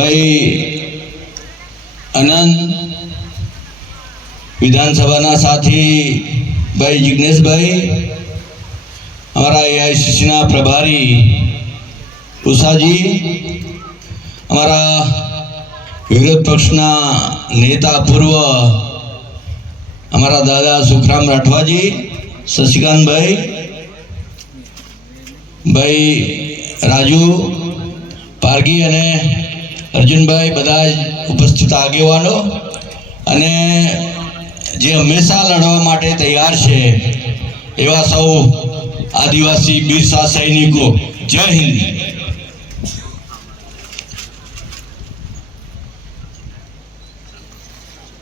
ભાઈ આનંદ, વિધાનસભાના સાથી ભાઈ જિગ્નેશભાઈ, हमारा एआईसीसी प्रभारी उषा जी, हमारा विरोध पक्षना नेता पूर्व हमारा दादा सुखराम राठवा जी, शशिकांत भाई, भाई राजू पारगी अने अर्जुन भाई, बधा उपस्थित आगेवानो अने जे हमेशा लड़वा माटे तैयार छे एवा सौ आदिवासी बीरसा सैनिको, जय हिंद।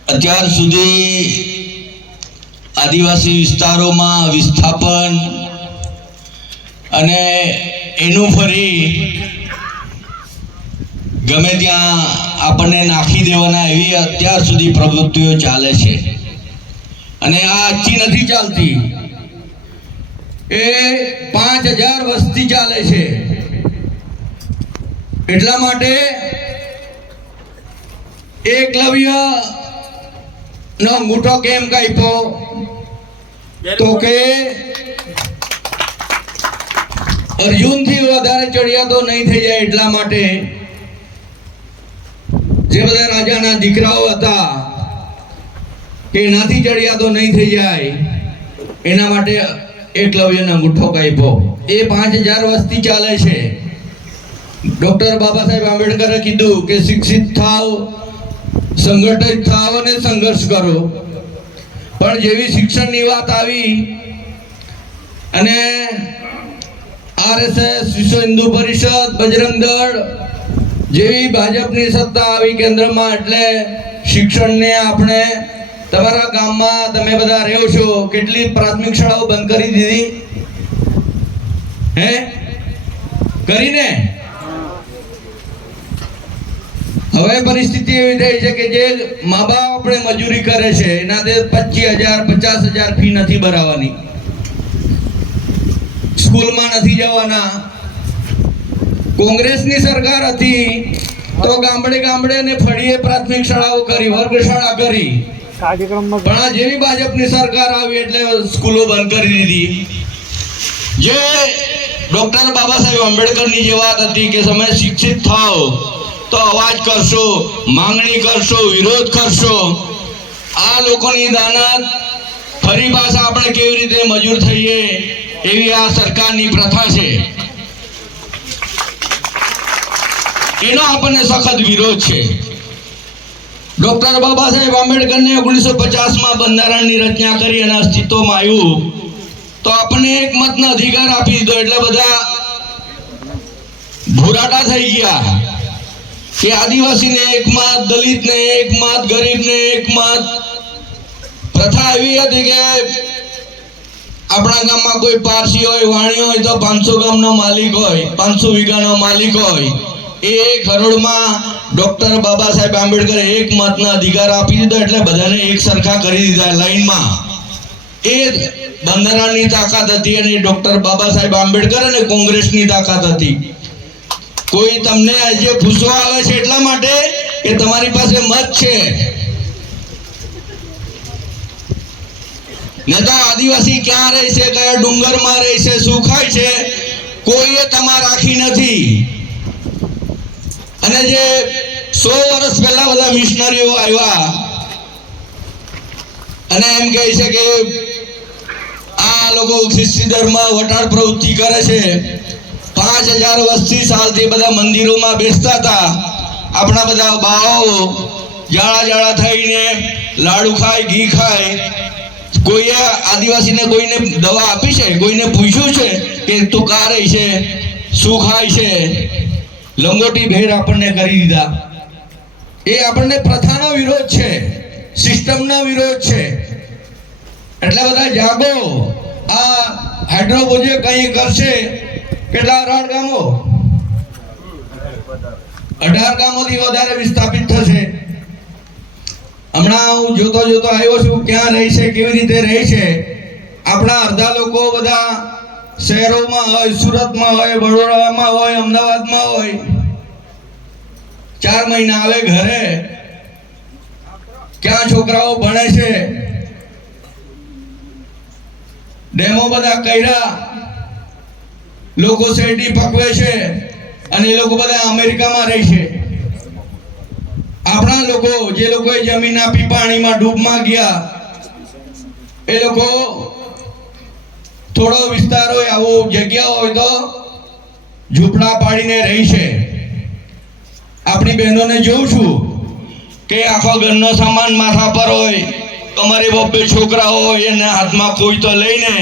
अत्यार सुधी आदिवासी विस्तारों में विस्थापन अने एनु फरी गमे त्यां आपने नाखी देवाना एवी अत्यार सुधी प्रवृत्तिओ चाले छे अने आ आजची नथी चालती। ए 5000 वस्ती चाले छे એટલા માટે એકલવ્ય નો અંગૂઠો કેમ કાપ્યો તો કે અર્જુન થી વધારે ચડિયાતો નહીં થઈ જાય એટલા માટે જે બધા રાજાના દીકરાઓ હતા કે એનાથી ચડિયાતો નહીં થઈ જાય એના માટે એકલવ્યનો અંગૂઠો કાપ્યો। એ 5000 વસ્તી ચાલે છે। डॉक्टर बाबा साहेब आंबेडकर कीधु के शिक्षित थाओ, संगठित थाओ ने संघर्ष करो, पण जेवी शिक्षण नी वात आवी अने आरएसएस, विश्व हिंदू परिषद, बजरंग दळ जेवी भाजपनी सत्ता आवी केंद्र में એટલે शिक्षण ने आपणे तमारा गाम में तमे बधा रहो छो केटली प्राथमिक शाळाओ बंद करी दीधी हे करीने। હવે પરિસ્થિતિ એવી થઈ છે કે જે મા બાપ આપણે મજૂરી કરે છે એના તે 25000 50000 ફી નથી ભરાવાની, સ્કૂલમાં નથી જવાના। કોંગ્રેસની સરકાર હતી તો ગામડે ગામડે ને ફળીએ પ્રાથમિક શાળાઓ કરી, વર્ગશાળા કરી, પણ આ જેવી ભાજપની સરકાર આવી એટલે સ્કૂલો બંધ કરી દીધી। જે ડોક્ટર બાબા સાહેબ આંબેડકરની જે વાત હતી કે તમે શિક્ષિત થાઓ तो अवाज करशो, मांगणी करशो, विरोध करशो। आ लोकोनी दानत फरी पाछा आपणे केवी रीते मजूर थईए एवी आ सरकारनी प्रथा छे, एनो आपणे सखत विरोध छे। डॉक्टर बाबा साहेब आंबेडकर ने 1950 में बंधारणनी रचना करी अने अस्तित्वमां आव्युं तो आपणे एक मतनो अधिकार आपी दीधो એટલે બધા ભૂરાટા થઈ ગયા कि आदिवासी ने एक मत, दलित ने एक मत, गरीब ने एक मत। प्रथा एवी हती के अपना गाम में कोई पारसी होय, वाणी होय तो 500 गाम नो मालिक होय, 500 वीघा नो मालिक होय। एक हरोड़ में डॉक्टर बाबा साहेब आंबेडकर एक मत ना अधिकार आपी दीधो એટલે બધાને એક સરખા કરી દીધા લાઈન में। ए બંધારણની તાકાત હતી અને ડોક્ટર બાબા સાહેબ આંબેડકર અને કોંગ્રેસની તાકાત હતી। कोई तमने आज पूछवा आवे छे એટલા માટે કે તમારી પાસે મત છે ને તો આદિવાસી ક્યાં રહે છે, કયા ડુંગરમાં રહે છે, શું ખાય છે, કોઈએ તમાર રાખી નથી। અને જે 100 વર્ષ પહેલા બધા મિશનરીઓ આવ્યા અને એમ કહે છે કે આ લોકો ખ્રિસ્તી ધર્મ વટાળ પ્રવૃત્તિ કરે છે। 5000 વર્ષથી સાલથી બધા મંદિરોમાં બેસતા હતા। આપણા બધા બાઓ જાળા જાળા થઈને લાડુ ખાય, ઘી ખાય। કોઈએ આદિવાસીને કોઈને દવા આપી છે, કોઈને પૂછ્યું છે કે તું કા રહી છે, શું ખાય છે? લંગોટી ભેર આપણને કરી દીધા। એ આપણને પ્રથાનો વિરોધ છે, સિસ્ટમનો વિરોધ છે। એટલે બધા જાગો। આ હાઇડ્રોપોજે કંઈ કરશે કેટલા 18 ગામો 18 ગામોથી વધારે વિસ્થાપિત થશે। હમણાં હું જોતો જોતો આવ્યો છું ક્યાં રહે છે, કેવી રીતે રહે છે। આપણા અડધા લોકો બધા શહેરોમાં હોય, સુરતમાં હોય, વડોદરામાં હોય, અમદાવાદમાં હોય। 4 મહિના આવે ઘરે, ક્યાં છોકરાઓ ભણે છે, ડેમો બધા કર્યા, લોકો શેરડી પકવે છે અને એ લોકો બધા અમેરિકામાં રહે છે. આપણા લોકો જે લોકોએ જમીન આપી પાણીમાં ડૂબમાં ગયા, એ લોકો થોડો વિસ્તાર હોય, આવો જગ્યા હોય તો ઝૂંપડા પાડીને રહી છે. આપણી બહેનોને જોઉં છું કે આખો ઘરનો સામાન માથા પર હોય, તમારે 2 છોકરા હોય, એના હાથમાં કોઈ તો લઈને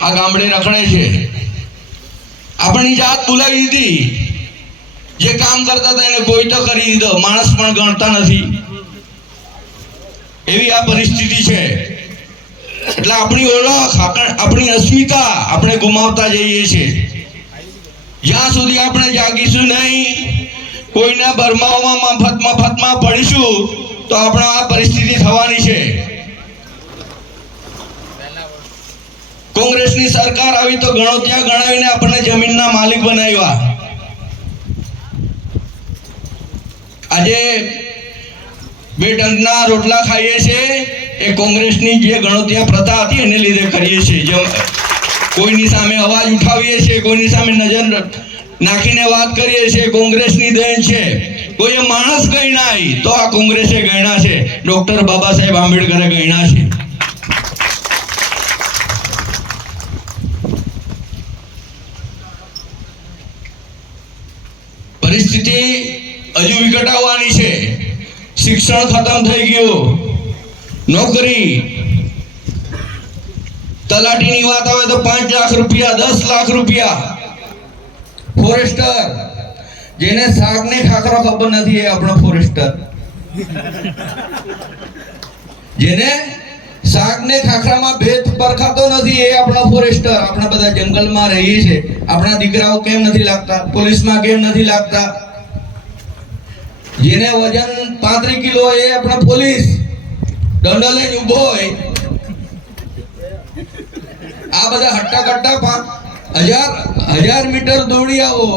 આ ગામડે રખડે છે. આપણી જાત ભૂલાવી દીધી. જે કામ કરતા હતા એને કોઈ તો કરી દીધો, માણસ પણ ગણતા નથી. એવી આ પરિસ્થિતિ છે. એટલે આપણી ઓળખ, આપણી અસ્મિતા આપણે ગુમાવતા જઈએ છીએ. જ્યાં સુધી આપણે જાગીશું નહીં, કોઈના બરમાઓમાં મફતમાં પડીશું તો આપણા આ પરિસ્થિતિ થવાની છે. કોંગ્રેસની સરકાર આવી તો ગણોતિયા ગણાવીને આપણને જમીનના માલિક બનાવ્યા. આજે 2 ટંકના રોટલા ખાઈએ છીએ એ કોંગ્રેસની જે ગણોતિયા પ્રથા હતી એને લીધે કરીએ છીએ. કોઈની સામે અવાજ ઉઠાવીએ છીએ, કોઈની સામે નજર નાખીને વાત કરીએ છીએ, કોંગ્રેસની દેન છે. કોઈએ માણસ ગણ્યા તો આ કોંગ્રેસે ગણ્યા છે, ડોક્ટર બાબા સાહેબ આંબેડકરે ગણ્યા છે. પરિસ્થિતિ હજુ વિકટાવવાની છે. શિક્ષણ ખતમ થઈ ગયું, નોકરી, તલાટીની વાત આવે તો 5 લાખ રૂપિયા, 10 લાખ રૂપિયા. ફોરેસ્ટર, જેને શાક ને ખાખરો ખબર નથી એ આપણો ફોરેસ્ટર. જેને શાક ને ખાખરામાં ભેદ પરખાતો નથી એ આપણો ફોરેસ્ટર. આપણે બધા જંગલમાં રહીએ છીએ, આપણા દીકરાઓ કેમ નથી લાગતા, પોલીસમાં કેમ નથી લાગતા? જેને વજન 35 કિલો એ આપણો પોલીસ દંડો લઈને ઊભો હોય. આ બધા હટ્ટા કટ્ટા 1000 મીટર દોડી આવો